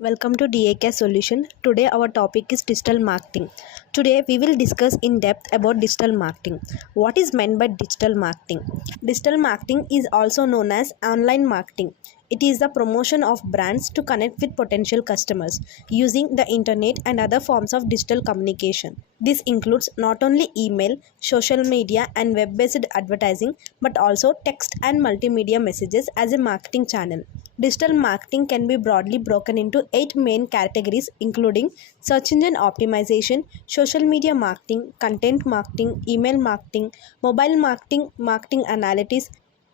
Welcome to DAKR Solution. Today our topic is digital marketing. Today we will discuss in depth about digital marketing. What is meant by digital marketing? Digital marketing is also known as online marketing. It is the promotion of brands to connect with potential customers using the internet and other forms of digital communication. This includes not only email, social media and web-based advertising but also text and multimedia messages as a marketing channel. Digital marketing can be broadly broken into 8 main categories including search engine optimization, social media marketing, content marketing, email marketing, mobile marketing, marketing analytics,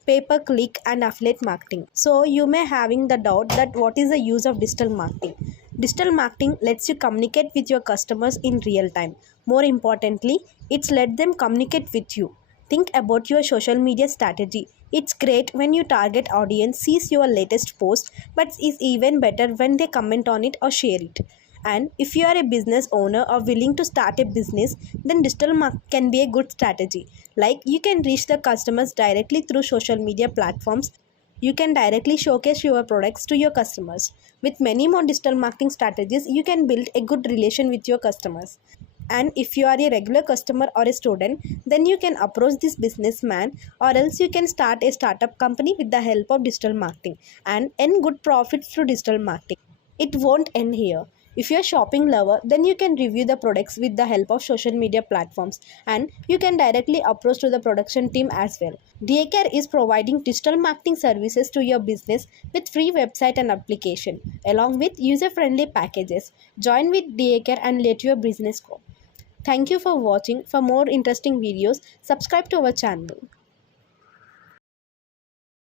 pay-per-click and affiliate marketing. So you may having the doubt that what is the use of digital marketing. Digital marketing lets you communicate with your customers in real time. More importantly, it's let them communicate with you. Think about your social media strategy. It's great when your target audience sees your latest post, but it's even better when they comment on it or share it. And if you are a business owner or willing to start a business, then digital marketing can be a good strategy. Like you can reach the customers directly through social media platforms. You can directly showcase your products to your customers. With many more digital marketing strategies, you can build a good relation with your customers. And if you are a regular customer or a student, then you can approach this businessman, or else you can start a startup company with the help of digital marketing and earn good profits through digital marketing. It won't end here. If you're a shopping lover, then you can review the products with the help of social media platforms, and you can directly approach to the production team as well. DAKR is providing digital marketing services to your business with free website and application along with user-friendly packages. Join with DAKR and let your business go. Thank you for watching. For more interesting videos, subscribe to our channel.